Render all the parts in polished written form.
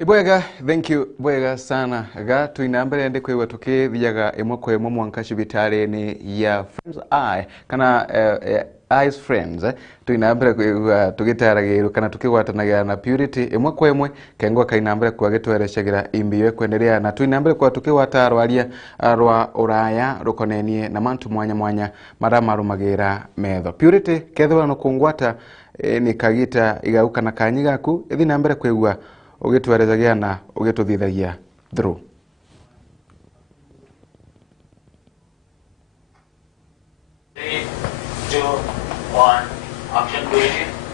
Ibwega, thank you, bwega sana. Ga tuinambere ndiko iwe tukithiaga imwe kwa imwe mwanka cibitari ni ya Friends Eye kana Eyes Friends tuinambere kwa tugitaragirwo kana tukigwatanagira na Purity imwe kwa imwe kengwa kainambere kwa gitwereshagira imbiwe kwendelea na tuinambere kwa tukigwata arwaria rwa uraya rukonenie na mantu mwanya mwanya maramarumagira metho. Purity kethwa no kungwata ni kagita igauka na kanyi gaku ithi nambere kwigwa ugitwerezagia na ugituthithagia through.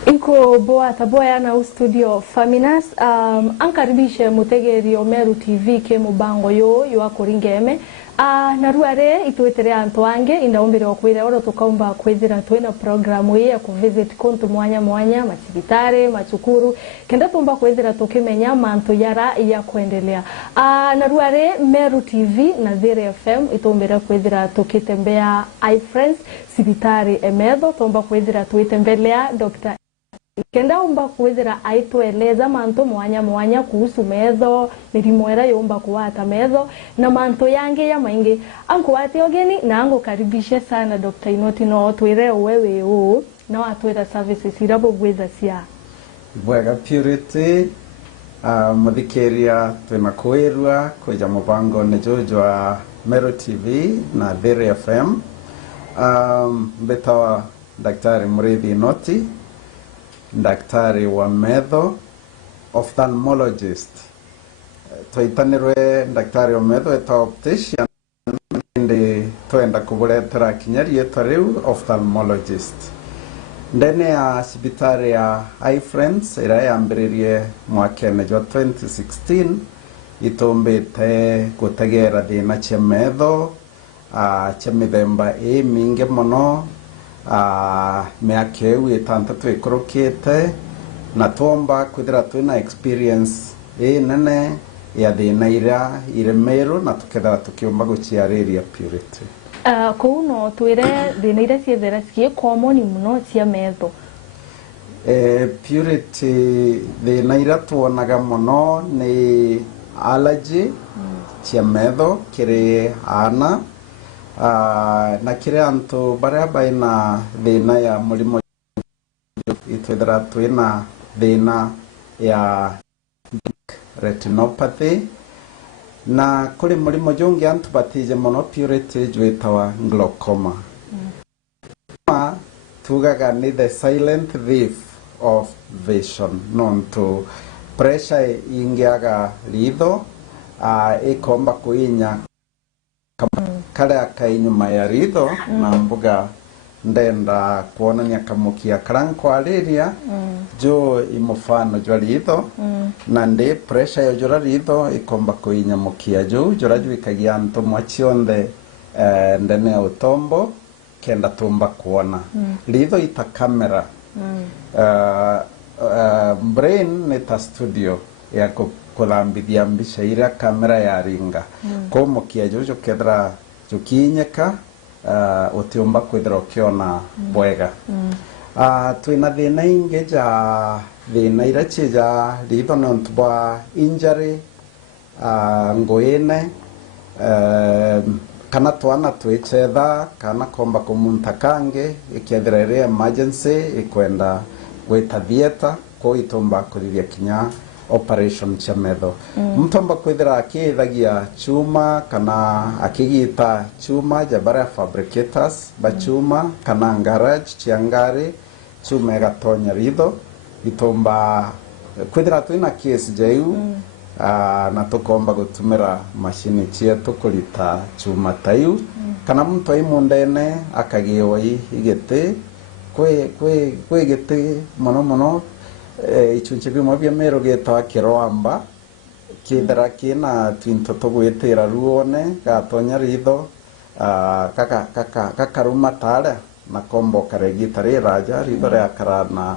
Iko boya na studio Faminas ankaribishe mutegeri o Meru TV ke mubango yo akoringeme na ruare itwetere antu ange indaombere okwire oro tukaumba kwithira twina program ya ku visit kontu mwanya mwanya machibitare machukuru kenda tumba kwithira tukimenya mantu yara ya kuendelea na ruare Meru TV na Zere FM itombera kwithira tukitembea iFriends sibitari emedo tumba kwithira twitembelea Dr. Kenda umba kuwezera aitueleza manto mwanya mwanya kuhusu medho mirimo era yomba kuwata medho na manto yange ya maingi ankuwati ogeni na ango karibishe sana Dr. Inoti no twire wewe o na watwira services irabo bweza cia bwega Purity muthikeria twina kwirwa kuja mubango ne jojwa Meru TV na Zere FM betawa Daktari Murithi Inoti daktari wa medho ophthalmologist twitanirwe daktari wa medho eta optician ndi twenda kuburetera kinyarie tariu ophthalmologist ndene ya sibitari ya iFriends ira yambiririe mwakene jwa 2016 itombete gutegera thina cia medho cia mithemba mingi muno meakeu itantatu ikorokete na tomba kwithira twina experience nene ya thina ira ire Meru na tukethera tukiumba guciariria Purity kuno twire thina ira ciethera cie common muno cia metho Purity thina ira tuonaga muno ni allergy cia metho kiri ana na kire antu baria baina thina ya mulimo itwethera twina thina ya retinopathy na kuri mulimo jungi antu batije muno Purity jwitawa glaucoma tugaga ni the silent thief of vision known to pressure ingiaga ritho ikomba kuinya kale akainyuma ya ritho na mbuga ndenda kuonania kamukia karankwariria jo imufano jwa ritho na ndi pressure yo jora ritho ikomba kuinya mukia jo jora jwikagia antu mwacionde ndene utombo kenda tumba kuona ritho ita kamera brain ni ta studio ya kulambithia mbica ira kamera ya ringa ko mukia jojo kedra tukinyeka utiumba kwithira ukiona bwega twina thina ingi ja thina ira cia ritho no ntwa injury ngoine kana twana twichetha kana komba kumunta kange ikethira ire emergency ikwenda gwita theater ko itumba kuriria kinya operation cia metho mtomba kwithira akithagia chuma kana akigita chuma jabara fabricators ba chuma kana garage cia ngari chuma gatonya ritho itomba kwithira twina case jeu na tukomba gutumira machine cia tukulita chuma tayu kana muntu aimundene akagiwa igete kwe gete mono ichunche bimwe bya Meru getawa kiroamba kithira kina twinto tugwitira ruone gatonya ritho kakaruma tare na kombo karegita raja ritho ria karana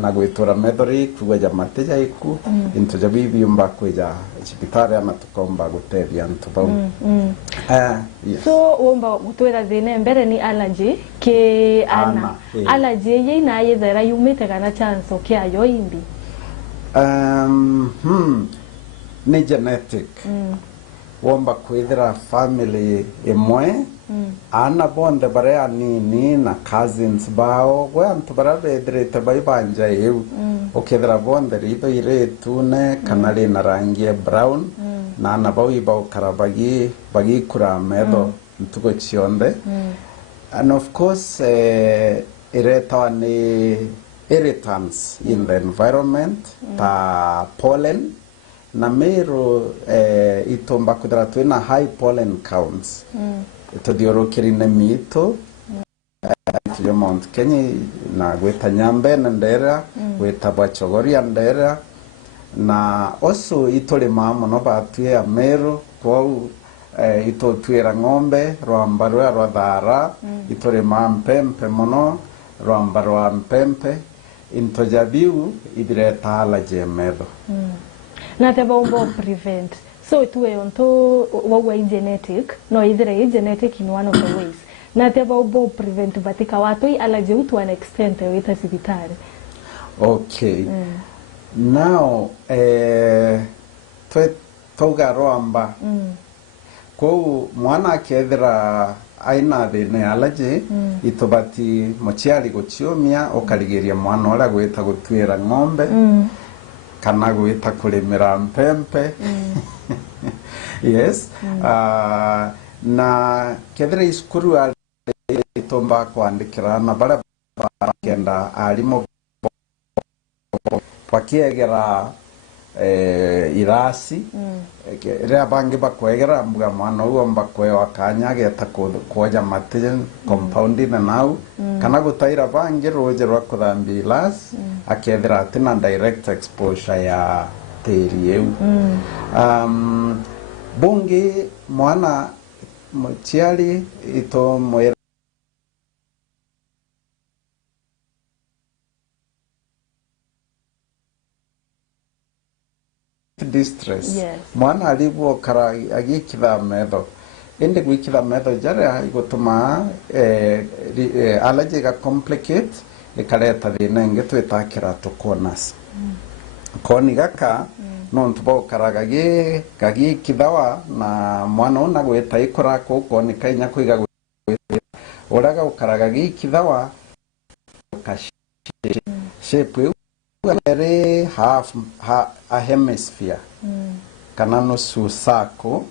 na gwitura methori kuwa jamate jaiku into jabibi umba kweja hospitali ama tukomba gutethia ntu bau yes. So umba gutwira thina mbere ni allergy ke ana allergy ye na yethera yumite kana chance kiayo imbi Ni genetic. Womba kwithira family imwe ana bonde bare nini na cousins bao we antu bara bedrete bai banja eu okethira bonde ritho ire tune kanali na rangi brown na ana bau ibao karabagi bagi kura medo ntuko chionde and of course iretawa ni irritants in the environment ta pollen na Meru itomba kudra twina high pollen counts todiorokirine mito tuyo Mount Kenya na gweta nyambe ndera gweta bachogoria ndera na also itole mama no batue ya Meru kwa ito tuera ng'ombe rwambarwa rwadhara itole mampempe mono rwambarwa mpempe intojabiu ibireta allergy medo na te bombo prevent so tuwe onto wawa genetic no either genetic in one of the ways na te bombo prevent batika watu allergy to an extent wita sibitari. Okay. Now toga roamba ko mwana akethira aina thine allergy itobati mochiari gochiomia okarigeria mwana ora gweta gutwira ng'ombe kana gweta kurimira mpempe yes na kethira iskuru itomba kwandikira na bara kenda alimo pakiegera irasi rea bangi bakwegera mbuga mwana uo mbakwe wakanya geta koja matin compound na nau kana gutaira bangi roje rwa kuthambi ilas akethira tina direct exposure ya teri eu bungi mwana mchiari ito mwera distress. Yes. Mwana alibu kara agikitha metho ende gwikitha metho jara igotuma allergy ga complicate ikareta thina inge twita keratoconus koni gaka no ntubo karaga gagikithawa na mwana ona gweta ikora ko koni kainya kuiga oraga ukaraga gikithawa shape half a hemisphere kana no susako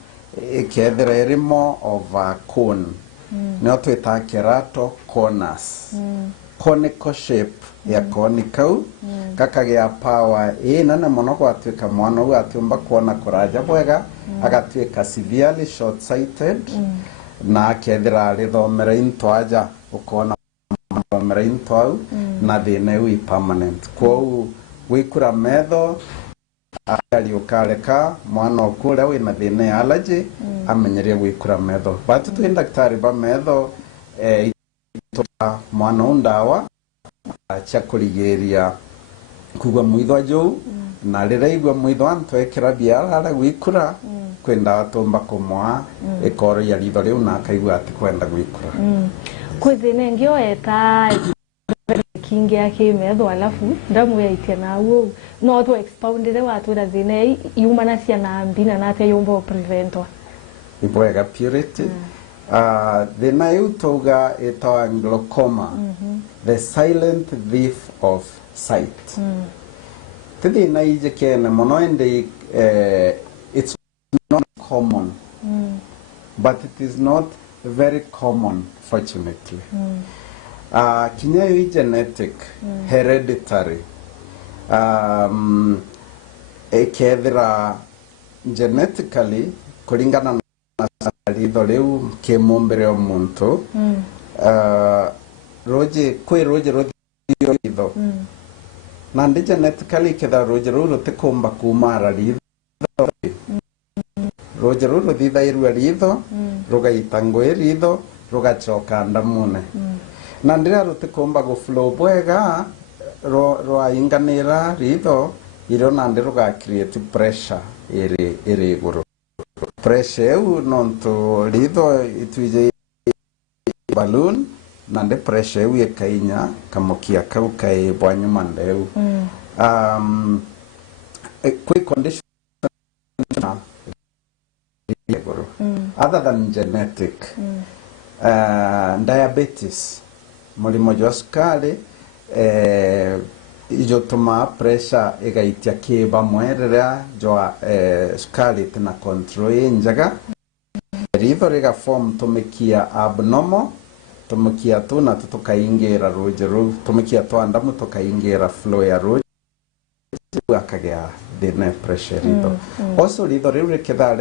ikethira iri more of a cone no twita keratoconus conical shape ya conical kakagia power nana mono gwatuika mwana uyu atiumba kuona kuraja bwega agatuika severely short sighted na akethira rithomera intwaja ukona thomera intwau na thina uyu permanent kwa wikura metho aliukareka mwana okure wina thina ya allergy amenyeria wikura metho batu tu daktari ba metho itoa mwana undawa acha kurigeria kugwa mwitho jo na rira igwa mwitho antwekera biara wikura kwenda atomba kumwa ekoro ya ritho riu na akaigwa ati kwenda gwikura kwithine ngio eta kingi yake metho alafu ndamu ya itena uo no to expounded watu da thine yumana cia na mbina na te yumbo preventwa ibwega purity thina yu toga etawa glaucoma the silent thief of sight thina ije kene mono ende it's not common but it is not very common fortunately kinyayo genetic hereditary ekethira genetically kulingana na ritho riu kimumbire omuntu roje ritho na ndi genetically ketha roje ruru rutikumba kumara ritho roje ruru thithairu ritho rugaita ngui ritho rugachoka ndamune na ndira rutikumba go flow bwega ro inganira ritho iro na ndiru ga create pressure iri iguru pressure eu nonto ritho ituje balloon na ndi pressure eu ikainya kamukia kau kai bwanyuma ndeu quick condition other than genetic. Diabetes, mulimo jwa sukari, ijotuma pressure igaitia kiba mwerera jwa sukari tina control njega. Ritho riga form tumikia abnormal, tumikia tu na tukaingira rojeru, tumikia tu andamu tukaingira flow ya roje akagea dine pressure ritho. Also ritho riu rikitha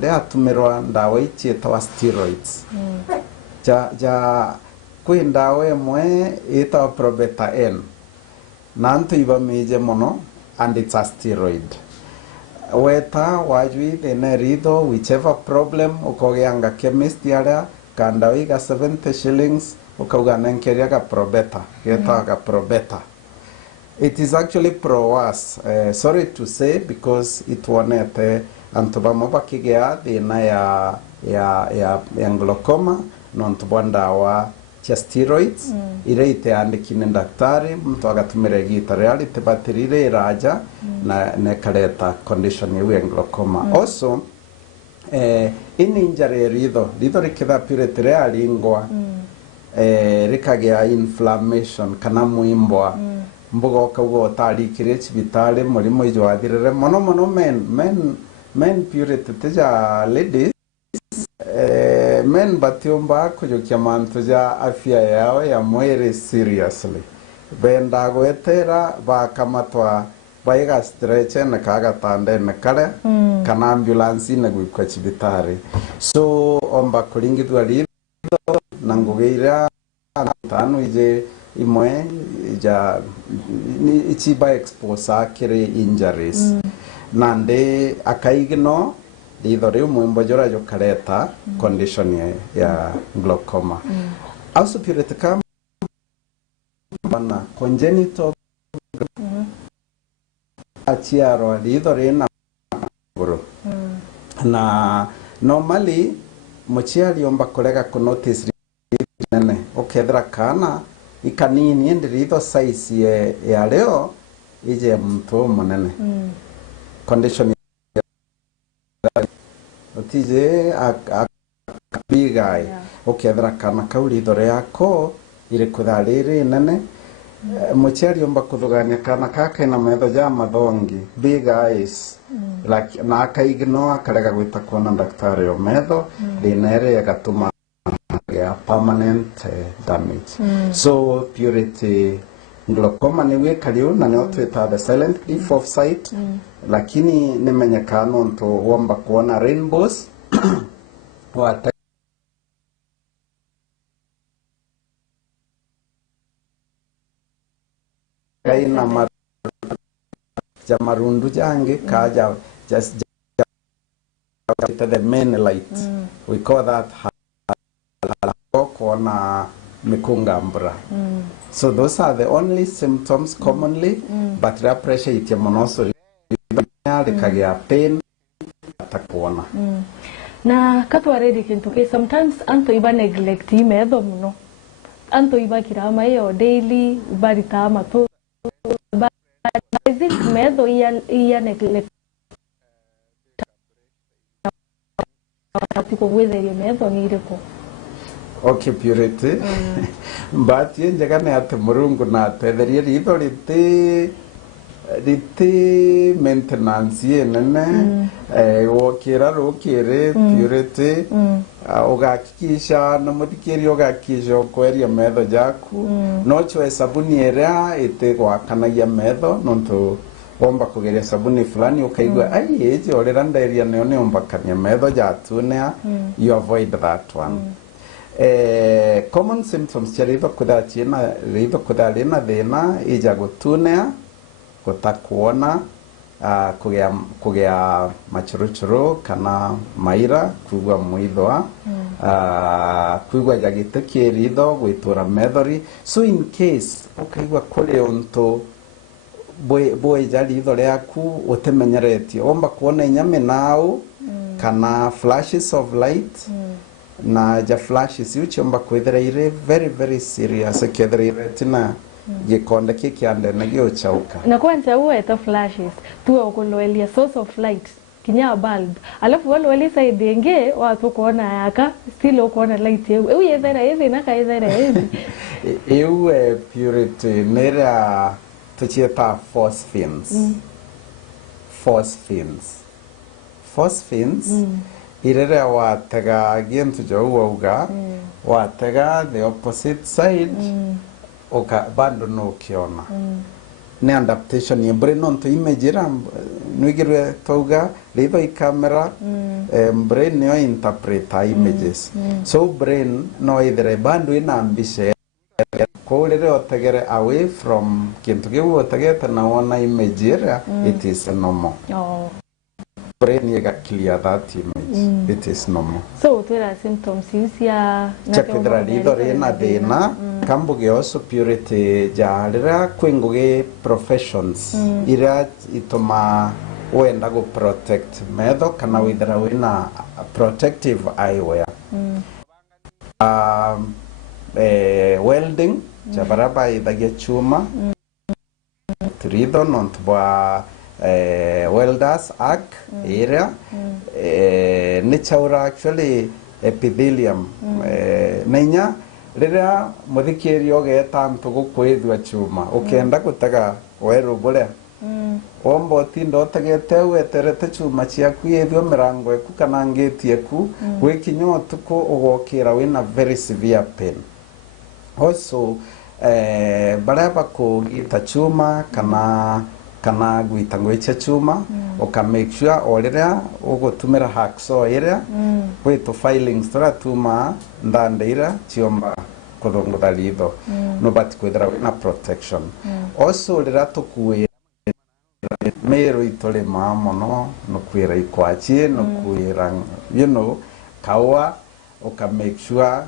rea tumirwa ndawa ichietwa steroids. Ja kwi ndawa imwe ita probeta N nantu iba meje mono and it's a steroid. Weta wajui thine ritho whichever problem ukogeanga chemist yaria kanda wiga 70 shillings ukauga nenkeria ga probeta geta ga probeta. It is actually pro worse. Sorry to say because it wonete antubamo bakigea thina ya glaucoma non tubondawa cha steroids ile iteandikine daktari mtu agatumira gita reality batirire iraja na nekareta condition ya glaucoma. Also in injury ritho rikitha purity realingwa rikagea inflammation kana muimbwa mbugo kaugo tarikire cibitari murimo ijwathirire mono men purity tija ladies men batiomba kujukia mantu ja afya yao ya mwere seriously benda gwetera bakamatwa baiga stretch na kaga tande na kale kana ambulance na gwikwa cibitari so omba kuringithwa ritho na ngugeira tano ije imwe ja ni ichiba expose akire injuries nande akaigno ritho riu mwimbo jora jo kareta condition ya glaucoma. Also purity kama bana congenital achiaro ritho rina buru na normally muchiari omba kolega ku notice nene okethra kana ikanini ndi ritho size ya leo ije mtu munene condition otije a big eye okethra kana kauritho yako ire kuthariri nene muchiari omba kuthugania kana kake na metho ja mathongi big eyes like na akaigno akarega gwita kuona daktari o metho dinere yagatuma ya permanent damage. So purity glaucoma ni wekaliu na neotweta the silent cliff of sight lakini nimenyekano nto womba kuona rainbows wata kaina jamarundu jange kaja just the main light we call that kona mikungambra. So those are the only symptoms commonly but their pressure itiamonoso kagea pain atakuona na katwa ready kintuke sometimes anto iba neglect metho muno anto iba kirama yo daily barita mato is it metho iya neglect tipo weather metho ni ireko. Okay, purity. But ye njagane ate murungu na tetherie ritho riti maintenance ye nene wokira rokire purity ugakikisha na muthikiri ugakisha kweria metho jaku no chwe sabuni era ite gwakanagia metho nonto bomba kugeria sabuni fulani ukaigwa ai eje orera nderia ne omba kanya metho jatunea you avoid that one. Common symptoms cha ritho kutharina thina ija gutunea gutakuona kugea machuruchuru kana maira kuigwa mwithwa kuigwa jagite kiritho gwitura methori. So in case ukaigwa kuri onto boy jali ritho riaku utemenyeretie omba kuona inyame nao kana flashes of light na ja flashes uchiomba kwethera ire very very serious kwethera ire tina gikonde kikiande negio chauka na kwanza uwe ta flashes tuwe ukulwelia source of light kinya bulb alafu wale wale side nge watu kuona yaka still kuona light eu yethera hivi na kaithera hivi eu purity nera tuchieta force fins irere watega gintu jo uga watega the opposite side oka bando no kiona ne adaptation ye brain on to image ram nuigirwe toga ledo I camera brain no interpret images so brain no either bando ina ambishe ko lere otegere away from kintu ge otegeta na ona image era it is normal brain ye clear that image it is normal so there symptoms ya chakidra lido rena dena kambuge also purity jalira kwenguge professions ira itoma wenda go protect medo kana withera wina protective eyewear welding jabaraba idagia chuma trido nontwa welders arc area nature actually epithelium nenya rira muthikiri ogeta mtugo kwithwa chuma ukenda gutega weru bure ombo tindo tegete weterete chuma ciaku yethio mirango eku kana ngeti eku gwikinyo tuko ugokira wina very severe pain also baraba ko gita chuma kana gwita ngwecha chuma oka make sure orira ugotumira hacksaw area weto filings tora tuma ndandeira chiomba kodongo lido no but kwedra na protection also rira tukuwe Meru itole mamo no kwira ikwachi no kwira kawa oka make sure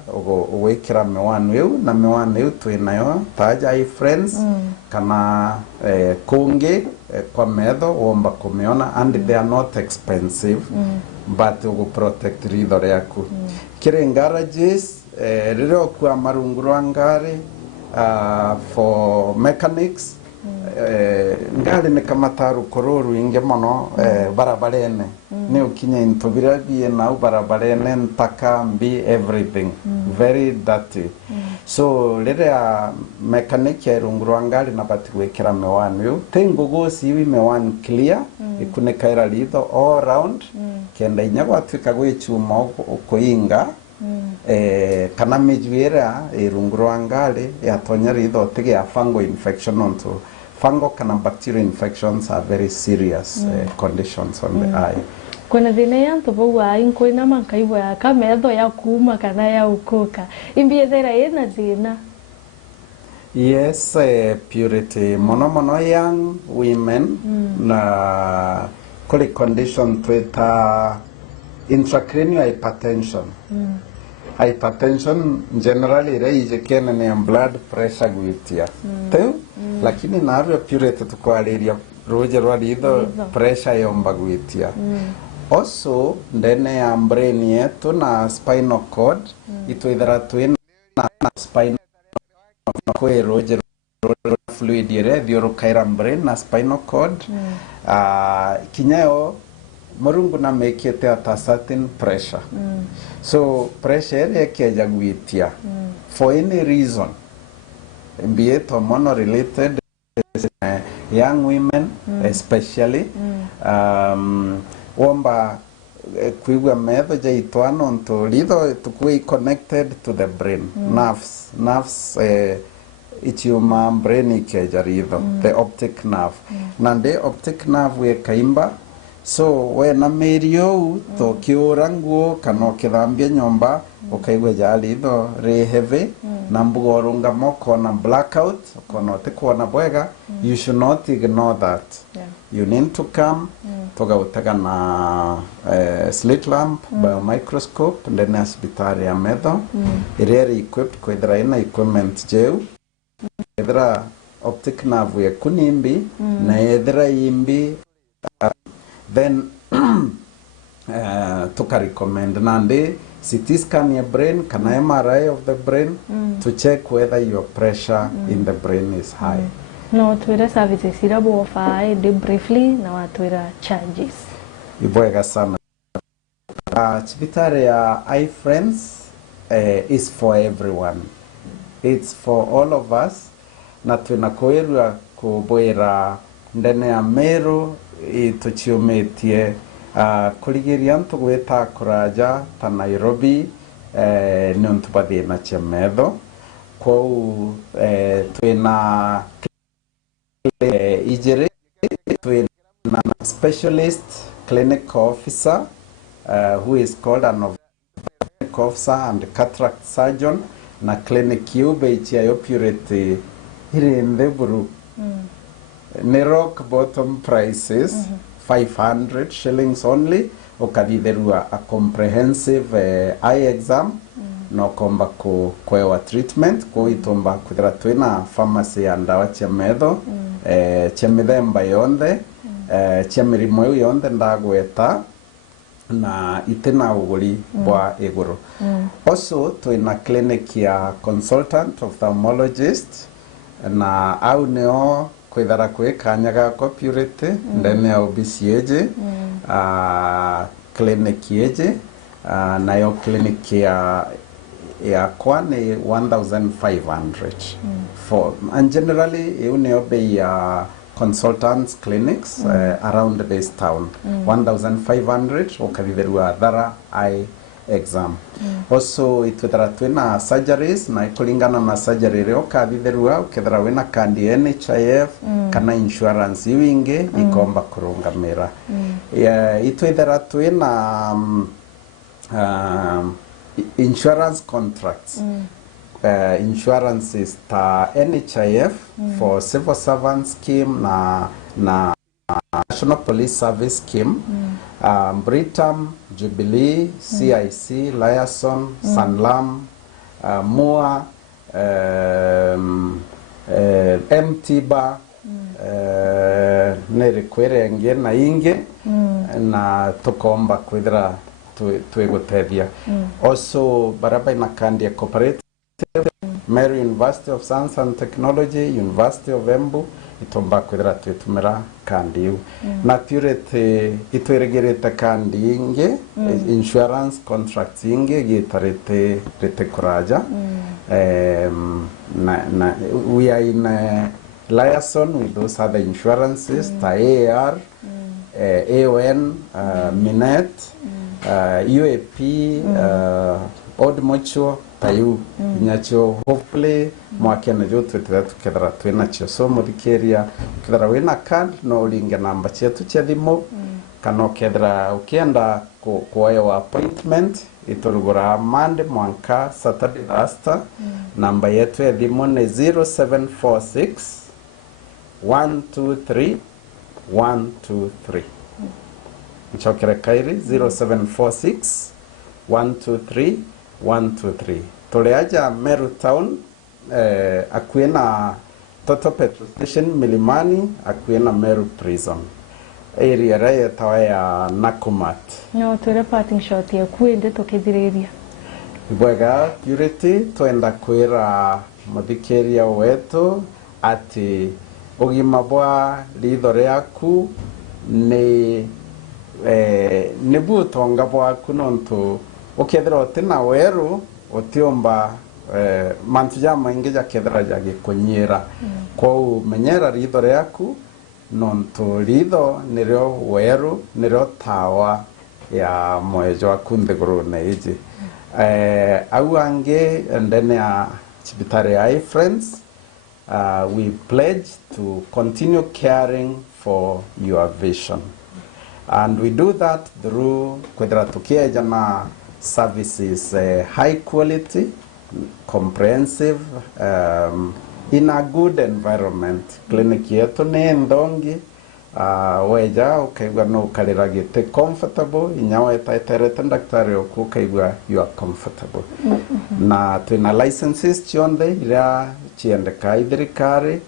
wekira mewanu eu na mewanu eu twinayo taja I friends kana konge kwa medo omba kumeona and they are not expensive but ugo protect ridho yaku kire garages riro kwa marunguru angare for mechanics ngari ne kamataru kororu inge mono barabarene ne ukinye intobira biye na barabarene ntaka mbi everything very dirty so lere a mechanic ya runguru ngari na batiwekera mewanu yo tengogo siwi mewanu clear ikune kaira lido all round kenda inyagwa twika gwechuma okoinga kana mejuera runguru ngari yatonya lido tege ya fungal infection onto fungal kana bacterial infections are very serious conditions on the eye. Kuna thine yantu bwa inkoina mankaiwa ya kametho ya kuma kana ya ukoka. Imbiethera ina thina. Yes, purity mono young women na kuli condition tweta intracranial hypertension. Hypertension generally raise kene blood pressure gwitia teu lakini naru purity tukwaliria roje rwalido pressure yomba gwitia also ndene ya brain yetu na spinal cord itwithera twina na spinal cord roje fluid ire thiorukaira brain na spinal cord kinyayo Marungu na mekete at a certain pressure. So pressure ekeja gwitia for any reason. Be it hormonal related, young women especially. Womba kuigwa metho jaitwano onto lido tukui connected to the brain. Nerves ichiuma brain ikeja rido. The optic nerve. Nande optic nerve we kaimba. So wena merio to kiuranguo kana kithambia nyomba ukaigwe jali tho ri heavy na mbugorunga moko na blackout kono te kona bwega you should not ignore that you need to come toga utega na slit lamp by microscope ndene hospitali ya metho irere equipped kwithira ina equipment jeu ithira optic nerve ya kunimbi na ithira imbi then tuka recommend nande CT scan your brain, kana MRI of the brain to check whether your pressure in the brain is high. No twira services ira bo offer de briefly na watwira charges. Ibwega sana. Chibitare ya iFriends is for everyone. It's for all of us. Na tunakoerwa kuboera ndene ya Meru ituchiumetie kurigiria ntugwita kuraja ta Nairobi ni untubathina cia metho kou twina ijere twina specialist clinical officer who is called an officer and cataract surgeon na clinic yube ichia purity here in the Buru. Ni rock bottom prices 500 shillings only ukaditherua a comprehensive eye exam no komba kwewa treatment ko itomba kuthira twina pharmacy ya ndawa cia metho cia mithemba yonthe cia mirimo yu yonthe ndagweta na itina uguri bwa iguru. Also twina clinic ya consultant ophthalmologist na au neo kwithara kwi kanya gakwa purity ndene ya obisiege clinic yeje nayo clinic ya kwa ni 1500 for and generally you know be consultants clinics around this town 1500 ukabitherua thara eye exam. Also itwethera twina surgeries na ikulingana na surgery rio kabitherua ukethera wina kandi NHIF kana insurance iwinge ikomba kurungamira. Itwethera twina insurance contracts. Insurances ta NHIF for civil servant scheme na National Police Service scheme, Britam, Jubilee, CIC, Liason, Sanlam, MOA, MTBA, nerikwere nge na inge na tukomba kwithira twegutethia. Also baraba ina kandi ya cooperative Meru University of Science and Technology, University of Embu itomba kwithira twetumira kandi yu na purity itweregerete kandi inge insurance contracts inge gitarete rete kuraja we are in liaison with those other insurances ta AAR, AON, Minet, UAP, Old Mutual tayu nyacho hopefully mwakena jo twetera tukethera twina cio so muthikeria ukethera wina card no ulinge namba cietu cia thimu kana ukethera ukienda kuoya appointment iturugura Monday mwanka Saturday Thursday namba yetu ya thimu ni 0746 123 123 nchokere kairi 0746 123 123 tuliaja Meru town akwena Toto petrol station Milimani akwena Meru prison area raya tawaya Nakumat No twira parting shot ya kuende tokithiriria Bwega purity twenda kwira muthikeria wetu ati ugima bwa ritho riaku ni butonga bwaku nontu ukethera utina weru utiomba mantu ja maingi ja kethera ja gikunyira kwa menyera ritho riaku nontu ritho nirio weru nirio tawa ya moyo waku nthiguru na iji au ange ndene ya chibitare eye friends we pledge to continue caring for your vision and we do that through kwethera tukiaja na services high quality, comprehensive, in a good environment. Clinic yetu ni ndongi weja ukaigwa no ukarira gite comfortable inyawa etaiterete daktari oku ukaigwa you are comfortable na twina licenses cionthe ira ciendeka ithirikari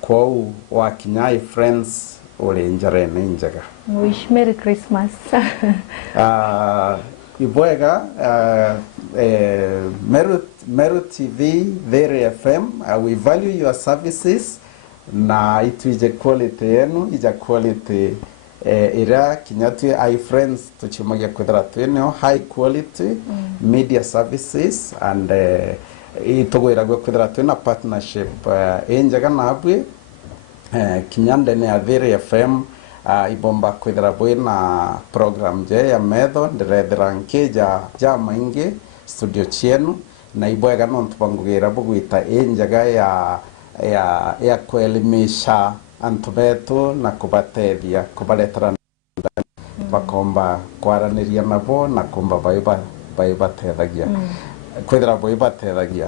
kwau wakinya friends uri njarene njega. Wish Merry Christmas. ibwega Meru TV, There FM, we value your services na ituije quality yenu, ija quality ira kinyatwe iFriends tuchimagia kwethara twene high quality media services and itogwira gwe kwethara twena partnership enjaga nabwe kinyandene ya There FM ibomba kwethara bwena program je ya metho ndirethera nkeja ja maingi studio chienu na ibwega no tubangugira bugwita enjaga ya kuelimisha antu betu na kubatethia kubaletera bakomba kwaraniria nabo na komba baibatethagia kwethera baibatethagia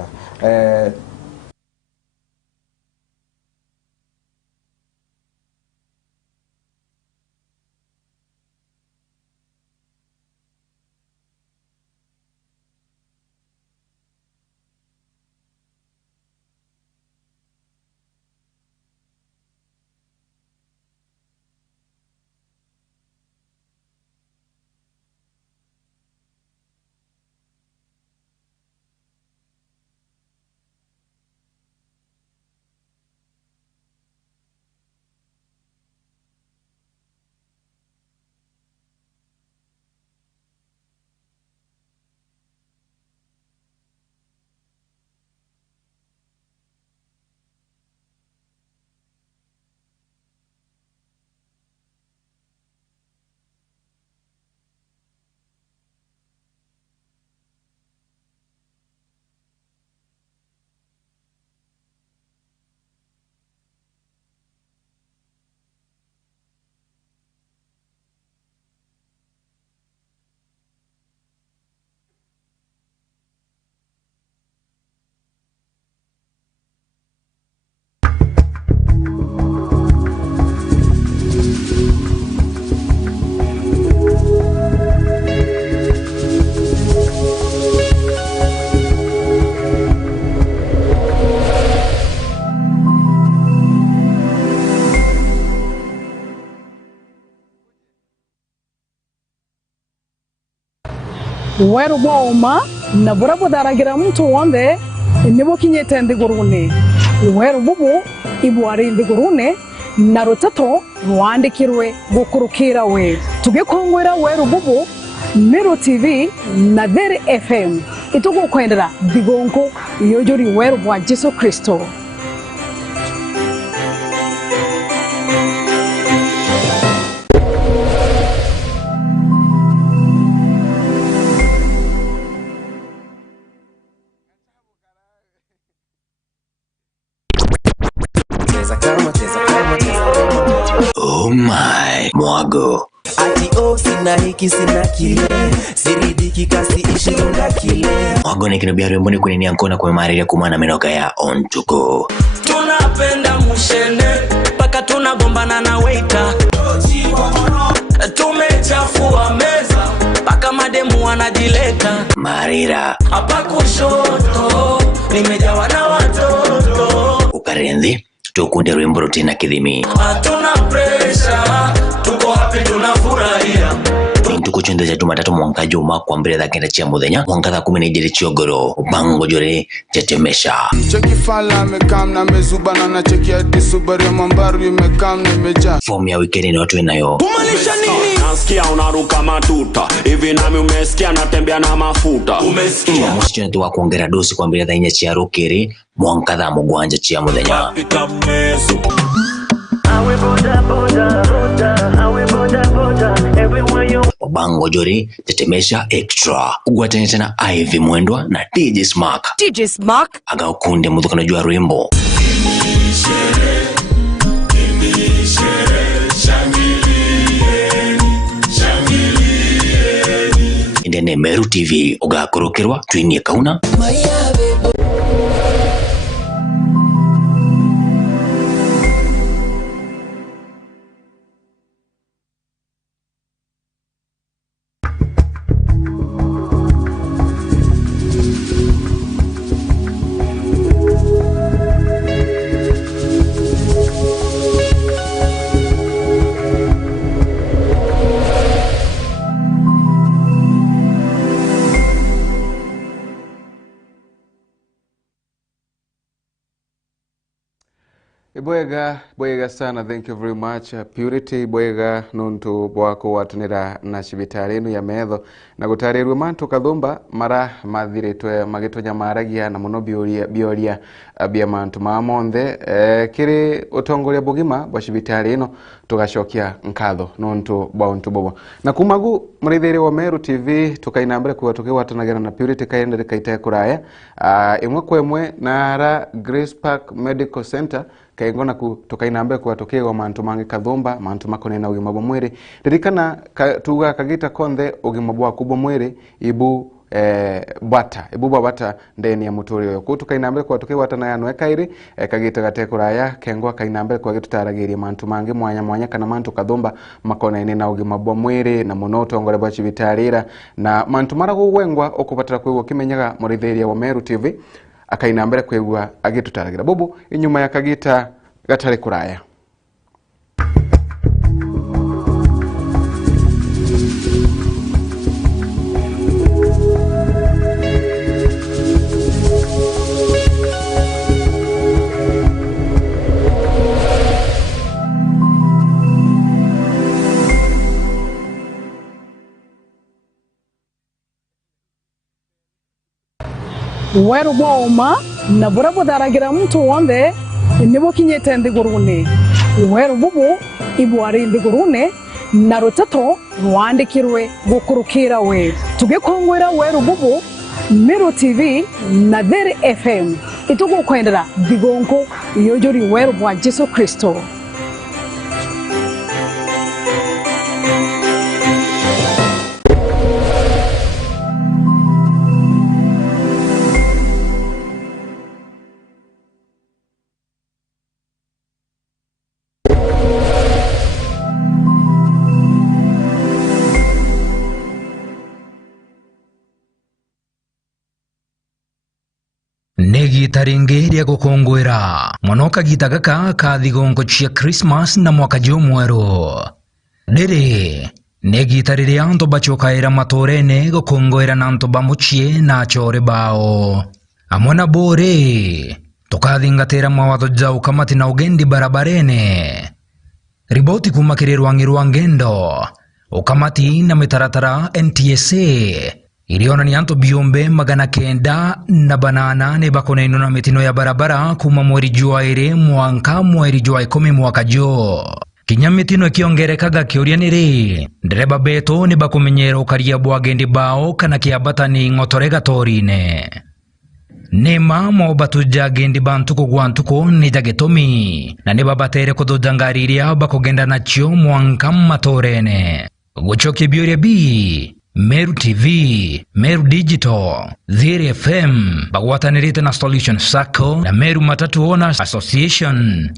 Weru boma na burabu daragira mtu wonde nibo kinyete ndigurune weru bubu ibwari ndigurune na rotato rwandikirwe gukurukira we tugikongwera weru bubu Meru TV na There FM itugo kwendera digonko yojori weru bwa Jesu Kristo. Oh my, mwago. Ati sina hiki sina kile, siridiki kasi ishirunga kile. Mwago ni kinobia rwemboni kwenye niyankona kwa mariria kumana menoga ya ontuko. Tunapenda mushene, paka tunagombana na waiter. Tumechafua meza, paka mademu wanajileta. Marira Hapa kushoto, nimejawa na watoto. ukarendi tukunde rwembo rutina kidhimi. Hatuna pressure, tuko happy tunafurahia. Tuko chunde Jumatatu mwanka juma kwa mbele dhake ndachia muthenya mwanka 12 chiogoro bango jore tetemesha. Cheki fala mekam na mezubana na cheki hadi Subaru ya mambaru imekam na imeja. Form ya weekend ni watu inayo. Kumaanisha nini? Nasikia unaruka matuta hivi nami umesikia natembea na mafuta. Umesikia? Msichana tu wa kuongera dosi kwa mbele dhanya chia rokeri mwanka 3 chia muthenya. Bango jori tetemesha extra ugwatane tena Ivy Mwendwa na DJ Smack aga ukunde mudhuka na jua rwembo indene Meru TV uga kurokerwa tuinie kauna bwega sana, thank you very much. Purity bwega nuntu bwako watunira na cibitari inu ya metho na gutarirwe mantu kathumba mara mathiritwe magitonya maragia na muno bioria bia mantu ma monthe kiri utongoria bugima bwa cibitari ino tugacokia nkatho nuntu bwa untu bobo na kumagu murithiri wa Meru TV tukainambere kwa tukiwatanagira na Purity kaendere kaite kuraya imwe kwemwe na ara Grace Park Medical Center kaingona ku tukainambere kwa tukiwa mantu mangi kathumba mantu makone na ugima bwa mwiri ririkana tuga kagita konthe ugima bwa kubwa mwiri ibu bata ndeni ya muturi yo kutu kainambere kwa tukiwatana yanwe kairi kagita gatekuraya kengwa kainambere kwa gitutaragiria mantu mangi mwanya kana mantu kathumba makona ine na ugima bwa mwiri na muno tongore bwa cibitarira na mantu marago wengwa okupatira kwego kimenyaga murithiria wa Meru TV akainambere kwegwa agitutaragira bobo inyuma ya kagita gatari kuraya weru bwauma na bura butharagira muntu wonde nibo kinyete nthigurune weru bubu ibwari nthigurune na rutato rwandikirwe gukurukira we tugikongwera weru bubu Meru TV na Dere FM itugukwendera thigongo yojori weru bwa Jesu Kristo. Negi taringe ria gukongwera monoka gita gaka ka thigongo cia Christmas na mwaka jomweru Dere negi tarire anto bachokaira matorene gukongwera na anto bamuchie na chore bao amona bore tukathingatira mawatho jau kamati na ugendi barabarene riboti kumakirwa ngirwa ngendo ukamati na mitaratara NTSA iliona ni anto biombe magana kenda na banana ne bakona ino na mitino ya barabara kuma mweri jua ire mwanka mweri jua 10 mwaka jo kinya mitino kiongerekaga kiuria niri ndereba beto ne bakumenyera ukaria bwagendi bao kana kiabata ni ngotorega torine nema mo batuja gendi bantu kugwantuko ni jagetomi na ne babatere kudujangariria bakugenda nacho mwanka matorene guchoki biuria bi Meru TV, Meru Digital, Dere FM, bagwatanirite na Solution Sacco na Meru Matatu Owners Association.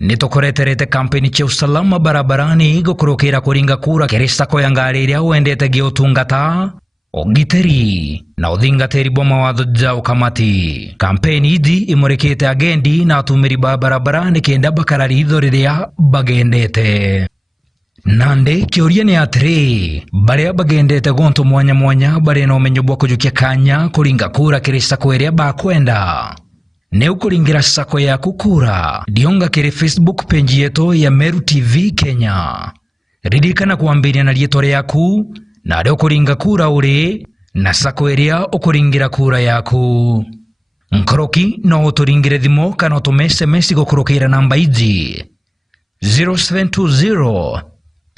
Nitokoreterete kampeni cha usalama barabarani gukurukira kuringa kura kirista ko yangariria wendete giotungata ogiteri na uthingateri bwa mawatho jau kamati. Kampeni idi imurekete agendi na atumiri barabarani kenda bakarari ithoriria bagendete. Nande kiuria ni atiri baria bagendete gonto mwanya bari no menyo bwa kujukia kanya kuringa kura kirisa kweria bakwenda ne ukuringira sako ya kukura dionga kiri Facebook page yetu ya Meru TV Kenya ridikana kuambiria na lietore yaku na leo kuringa kura uri na sako eria ukuringira kura yaku nkoroki no uturingire thimo kana utume SMS gukurukira namba izi 0720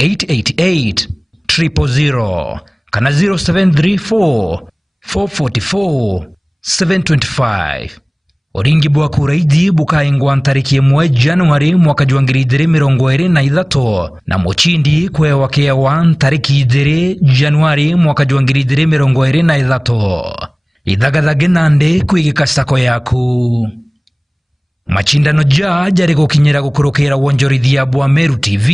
888-000 kana 0734-444-725 Oringi bwa kura idi bukaingwa ntariki 1 Januari mwaka 2023 na muchindi kwewa kewa ntariki 2 Januari mwaka 2023 idhagathage nande kwigika sako yaku machindano jari gukinyira gukurukira wonjorithia bwa Meru TV,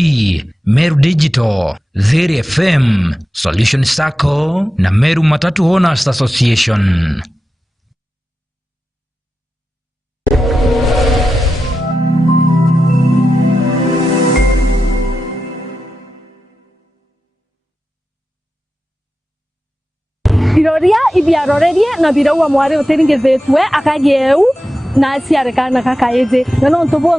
Meru Digital, Dere FM, Solution Sacco na Meru Matatu Owners Association. Biroria ibiarorerie na birawa mware utiringithetwe akagieu na ciarekana kakaeze na no ntubo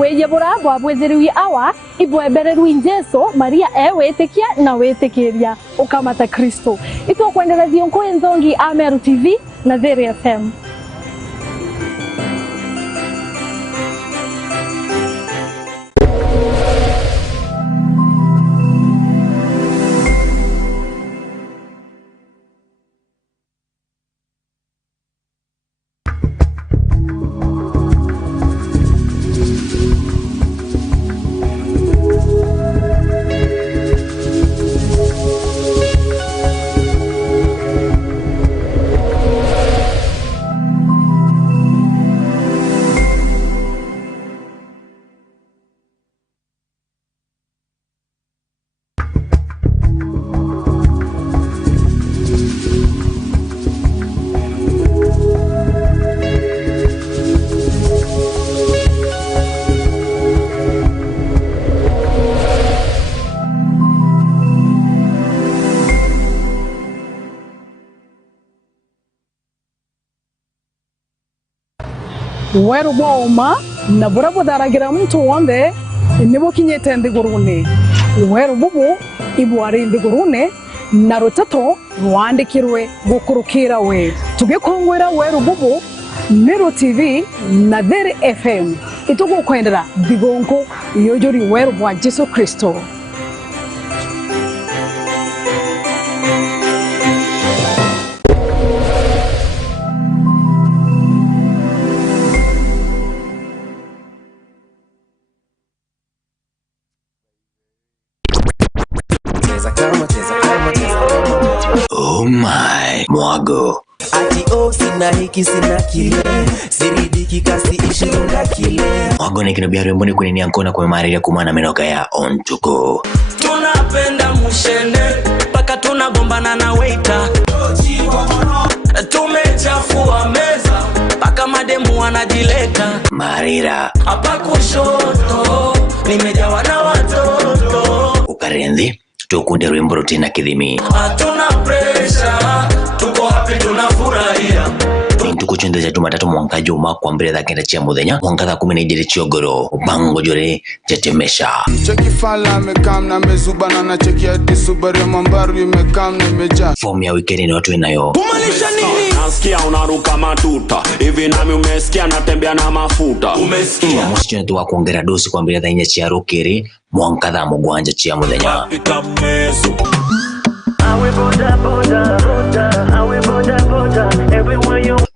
weje bora bwa bwezeriwi awa ibwe bereru injeso Maria wetekia na wetekeria ukamata Kristo ito kuendelea zionko enzongi Meru TV na TURINGE FM. Weru boma na burabu daragira mtu wonde nibo kinyete ndigurune weru bubu ibwari ndigurune na rotato rwandikirwe gukurukira we tugekongwera weru bubu Meru TV na TURINGE FM itugo kwendera digonko yojori weru bwa Yesu Kristo. Oh my, mwago. Ati sina hiki sina kile, siridiki kasi ishirunga kile. Mwago ni kinobia remboni kwenye niankona kwa maria kumana menoka ya on to go. Tunapenda mushene, paka tunagombana na waiter. Tumechafua meza, paka mademu wanajileta. Marira hapa kushoto, nimejawa na watoto. Ukarendi tukunde rwimbo rutina kidhimi. Hatuna pressure, tuko happy tunafurahia. Tukuchundeza Jumatatu mwanka juma kwa mbele za kenda chia muthenya mwanka za 12 chiogoro bango jore tetemesha. Cheki fala mekam na mezubana na cheki hadi Subaru mambaru imekam na imeja. Form ya weekend ni watu inayo kumaanisha nini? Nasikia unaruka matuta hivi nami umesikia natembea na mafuta. Umesikia msichana tu wa kuongera dosi kwa mbele za inye chia rokere mwanka za mugwanja chia muthenya.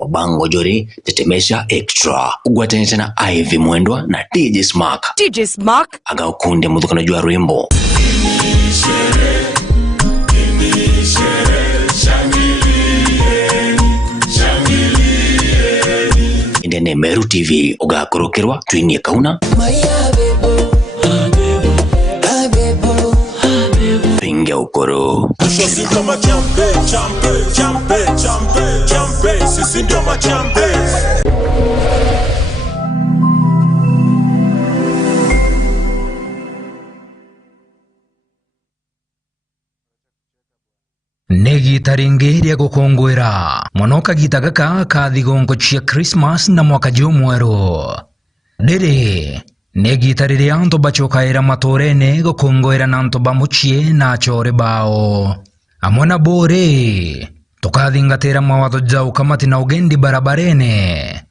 Bango jori tetemesha extra ugwatanite na Ivy Mwendwa na TURINGE aga ukunde muthukana jua rwimbo indene Meru TV ugakorokirwa twinie kauna pinga ukoro sisi ndio machampe. Negi taringeria gukongwera monoka gitagaka ka thigongo cia Christmas na mwaka jomwero dere negi tarire anto bachokaira matorene gukongwera nanto bamuchie na chore bao amona bore tukathingatira mawatho jau kamati na ugendi barabarene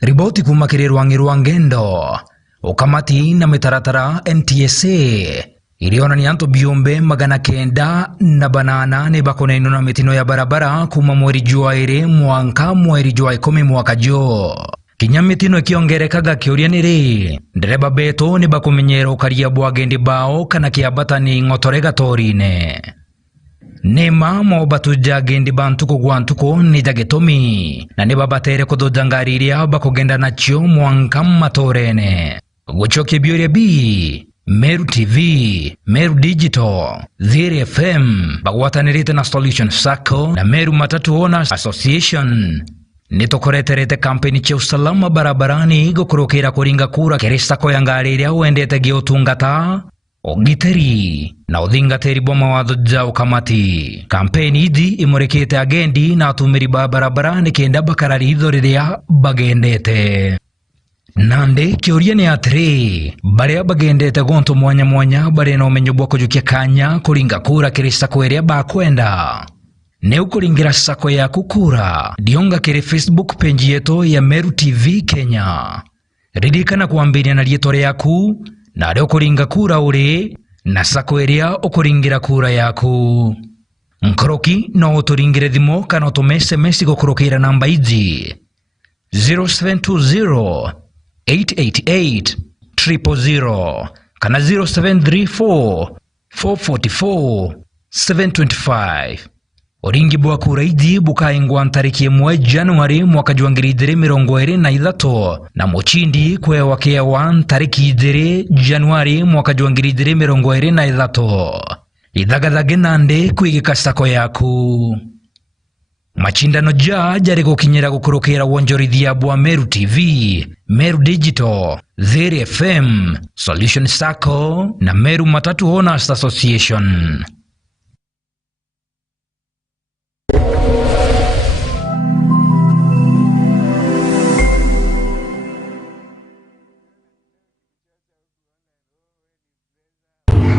riboti kumakirirwa ngirwa ngendo ukamati na mitaratara NTSA iliona ni anto biombe 908 bakonaino na mitino ya barabara kuma mweri Juaire mwanka mweri Jua 10 mwaka jo kinya mitino ikiongerekaga kiurianiri ndereba beto ni bakumenyera ukaria bwagendi bao kana kiabatani ngotorega torine nema mo batuja gendi bantuko gwantuko ni jagetomi na ne babatere kododangariria bakogenda nacho mwanka matorene guchoke biore bi Meru TV, Meru Digital, TURINGE FM, bagwatanirite na Solution Sacco na Meru Matatu Owners Association. Nitokoreterete kampeni cha usalama barabarani gukurukira kuringa kura kerista ko yangariria wendete giotungata ugiteri na uthingatiri bwa mawatho ja ukamati. Kampeni ithi imurekete agendi na atumiri ba barabara ni kenda bakarari itho riria bagendete. Nande kioria ni atiri baria bagendete gonto mwanya mwanya bari na umenyo bwa kujukia kanya kuringa kura kiri sako iria bakwenda. Ne ukuringira sako ya kukura dionga kiri Facebook page yetu ya Meru TV Kenya. Ririkana kuambiria na rieto riaku na ryo kuringa kura uri na sako iria ukuringira kura yaku. Nkoroki no uturingire thimo kana utume SMS gukurukira namba izi 0720 888 000 kana 0734 444 725. Uringi bwa kura ithi bukaingwa ntariki 1 Januari mwaka 2023 na muchindi kwewa kewa ntariki 2 Januari mwaka 2023. Ithagathage nande kwigika sako yaku. Machindano jari gukinyira gukurukira wonjorithia bwa Meru TV, Meru Digital, Theri FM, Solution Sacco na Meru Matatu Owners Association.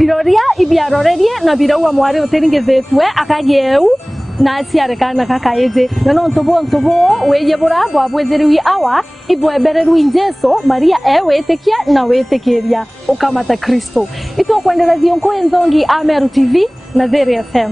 Iroria ibiarorerie na birawa mwari utiringithetwe akagieu na ciarekana kakaithi na no ntubo weyebura bwa bwethiriwi awa ibwebereru Jesu Maria wetikia na wetikiria ukamata Kristo. Ito kuendelea thionko enzongi a Meru TV na Theri FM.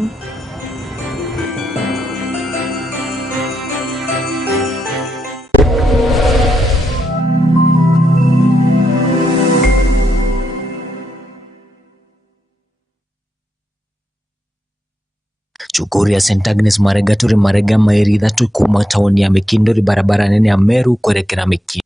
Chukuri ya St. Agnes Marega turi Marega Mairi kuma taoni ya Mikindori barabara nene ya Meru kuelekea Mikindori.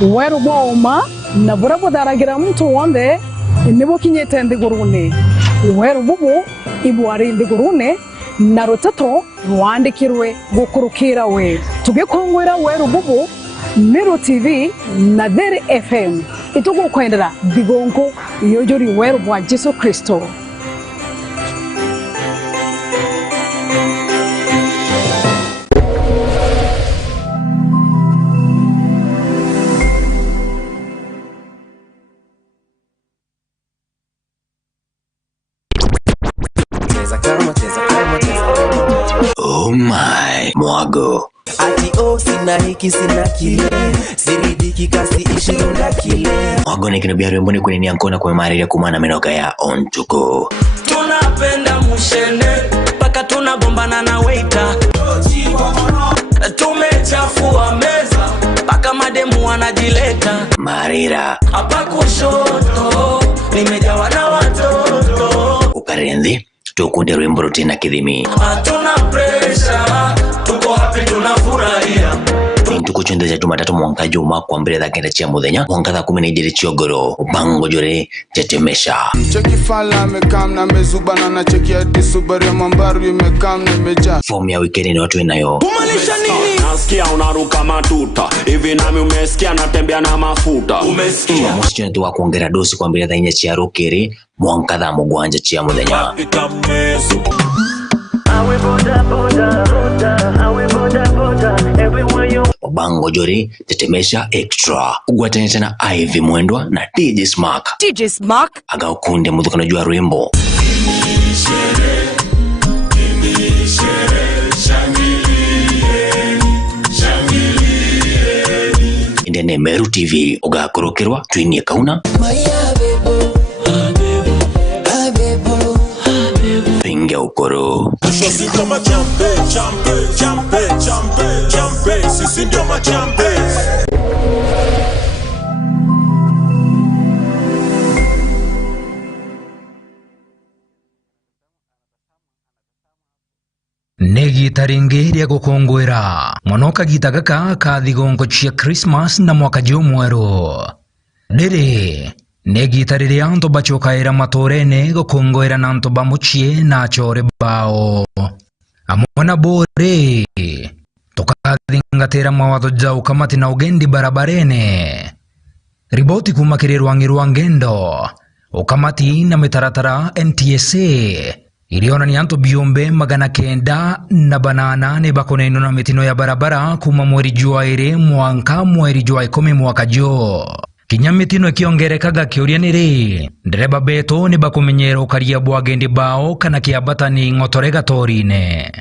Weru boma na burabu daragira mtu wonde nibo kinyete ndigurune. Weru bubu ibwari ndigurune na rotato rwandikirwe gukurukira we. Tugikongwera weru bubu Meru TV na Theri FM. Itugo kwendera digongo yojori weru bwa Yesu Kristo. Oh my, mwago. Ati sina hiki sina kile, siridiki kasi ishirunda kile. Mwago ni kinabia remboni kwenye niankona kwa maari ya kumana menoka ya ontuko. Tunapenda mushene, paka tunagombana na waiter. Tumechafua meza, paka mademu wanajileta. Marira Hapa kushoto, nimejawa na watoto. ukarendi tukunde rwimbo rutina kidhimi. Hatuna pressure, tuko happy tunafurahia. Tukuchundeja Jumatatu mwanka juma kwa mbele za kenda chia muthenya mwanka za 12 chiogoro ubango jore tetemesha. Cheki fala mekam na mezubana na cheki hadi Subaru ya Mambaru imekam na imeja. Form ya weekend ni watu inayo. Kumalisha nini? Nasikia unaruka matuta, hivi nami umesikia natembea na mafuta. Umesikia? Msichana tu wa kuongera dosi kwa mbele za inye chia rokeri mwanka za mugwanja chia muthenya. Ubango jori tetemesha extra ugwatane tena Ivy Mwendwa na TJ's Mark aga ukunde mudhukana jua rwimbo Indene Meru TV uga kurokerwa tuinie kauna pinga ukoro sisi ndio machampe sisi ndio machampe. Negi rita ringi ria gukungwira mwonoka gita gaka ka thigongo cia Christmas na mwaka mweru. Riri ni gita riria antu bacokaira maturene gukungwira na antu bamuchie na chore bao amona bore tukathingatira mawatho jau kamati na ugendi barabarene. Riboti kuma kirirwangi rwa ngendo ukamati na mitaratara NTSA iliona ni antu biombe 908 bakoneno na mitino ya barabara kuma mweri Jwairi mwanka mweri Jwa 10 mwaka jo. Kinya mitino ikiongerekaga kiuria niri ndereba beto ni bakumenyera ukaria bwagendi bao kana kiabata ni ngotorega torine.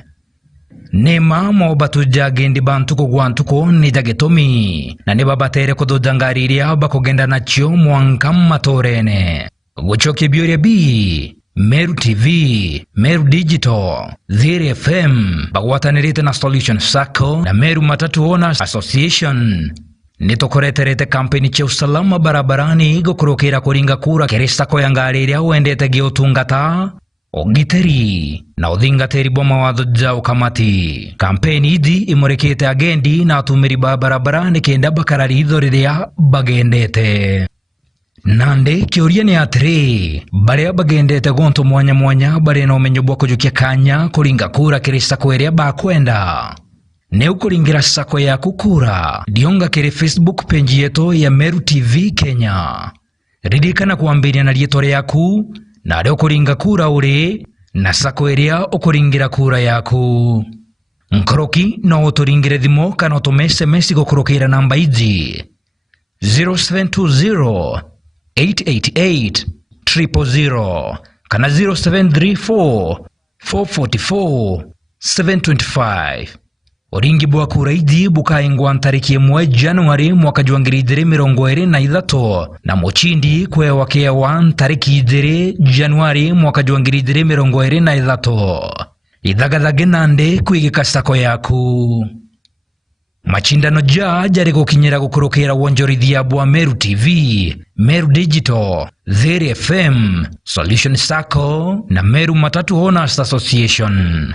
Nema mo batuja gendi bantuko gwantuko ni jagetomi na niba batere kudoja ngari iria bakugenda nacho mwanka matorene. Guchoke biore bi Meru TV, Meru Digital, Dhiri FM, bagwatanirite na Solution Sacco na Meru Matatu Owners Association. Nitokoreterete kampeni cha usalama barabarani gukurukira kuringa kura kiri sako ya ngari iria wendete giutungata ogiteri na uthingatiri bwa mawatho jau kamati. Kampeni idi imurekete agendi na atumiri ba barabarani kenda bakarari itho riria bagendete. Nande kiuria ni atiri baria bagendete gonto mwanya mwanya bari na umenyo bwa kujukia kanya kuringa kura kiri sako iria bakwenda. Ne ukuringira sako ya kukura dionga kiri Facebook page yetu ya Meru TV Kenya. Ridikana kuambiria na rietore yaku na leo kuringa kura uri na sako iria ukuringira kura yaku. Nkoroki na uturingire thimo kana utume SMS gukurukira namba iji 0720 888 000 kana 0734 444 725. Uringi bwa kura iji bukaingwa ntariki 1 Januari mwaka 2023 na muchindi kwewa ntariki 2 Januari mwaka 2023. Ithagathage nande kwigika sako yaku. Machindano jari gukinyira gukurukira wonjorithia bwa Meru TV, Meru Digital, Dhiri FM, Solution Sacco na Meru Matatu Owners Association.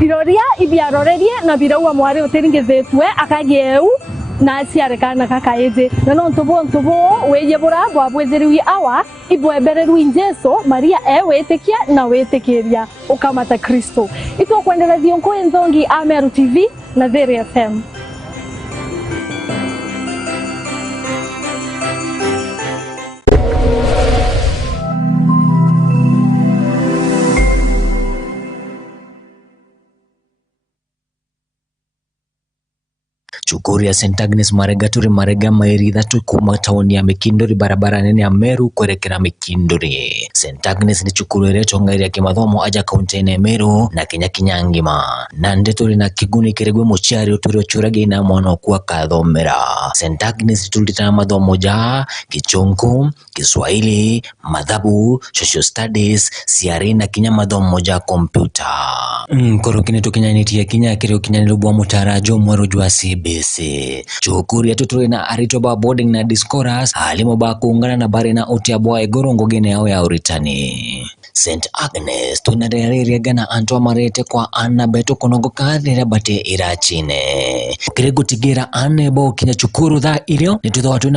Biroria ibiarorerie na birawa mwari utiringethetwe akagieu na ciarekana kakaeje na no ntubo weye burabo abwezeriwi awa ibwebereru injeso Maria wetikia na wetikiria ukamata Kristo. Ito kuendelea thionko enzongi a Meru TV na Dhiri FM. Chukuri ya St. Agnes Marega mairi thatu kuma taoni ya Mikindori barabara nene ya Meru kuelekera Mikindori. St. Agnes ni chukuru iria tongairi ya kimathomo aja kaunti ya Meru na Kenya ngima. Na ndeturi na kiguni kiregwe muchiari uturi churage ina mwana kuwa kathomera. St. Agnes tulitana mathomo ja Kichungu, Kiswahili, Mathabu, Social Studies, CRE na Kenya mathomo ja kompyuta. Korokine tukinyanitia Kenya kire ukinyanilu bwa mutarajo mweru jwa CBC. Chukuri ya tuturi na aritoba boarding na discourse halimo ba kuungana na bari na uti abwa egorongo gene yao ya uritani. St. Agnes tunarereria gana antoa marete kwa ana beto konongo kadhira bate irachine. Kire gutigira ane bo kinya chukuru dha ilio nitutho watu